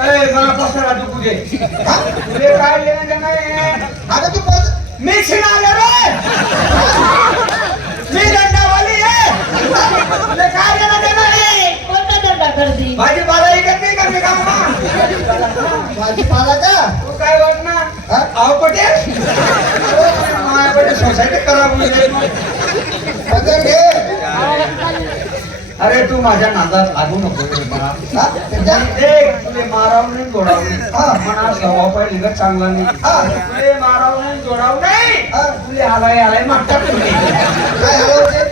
अरे मला पसरा तू कुठे तुझे काय लेणं आहे? आता तू पद- मी शिणाले रे. मी दंडावाली आहे. तुला काय देणं देणं आहे? कोणता दंडा करती? भाजीपाला विकत नाही का मी काम भाजीपाला का? तू काय वाटणार? हा? आव पटेल. माझ्याकडे सोसायटी करा घे अरे तू माझ्या नादात लागू नको रे मला हा? देख तुले मारावं नाही जोडावं नाही हा. मना स्वभाव पाहिजे निघत चांगला नाही हा. तुले मारावं नाही जोडावं नाही हा. तुले आलाय आलाय तुम्ही काय?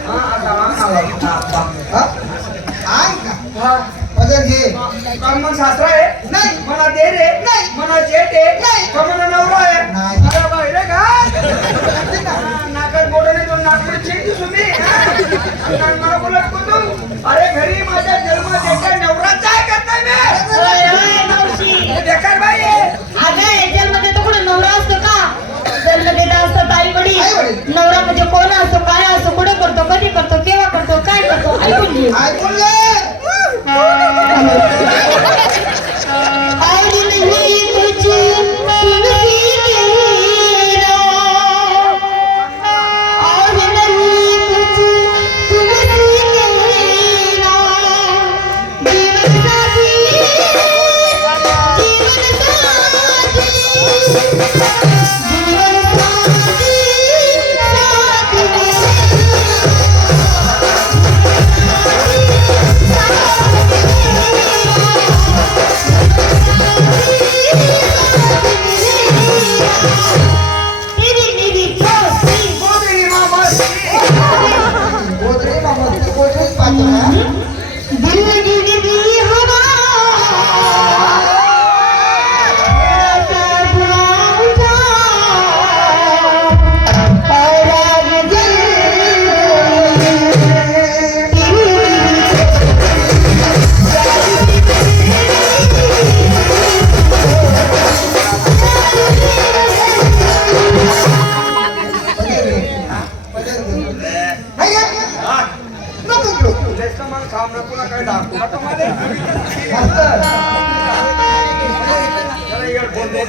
हा, आता हा. हा, हा? आण का? हा. पदर घे ब्राह्मण शास्त्र आहे नाही. मना दे रे नाही. मना जेट आहे नाही. का मना नवरा आहे नाही. का हा, नाकात दोन नागपूर तुम्ही Dil लेसन मग सामना पुन्हा काय डाक आता माझे जरा इयरफोन दे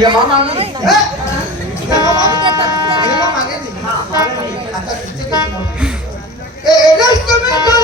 ये मामा मागे ए लेसन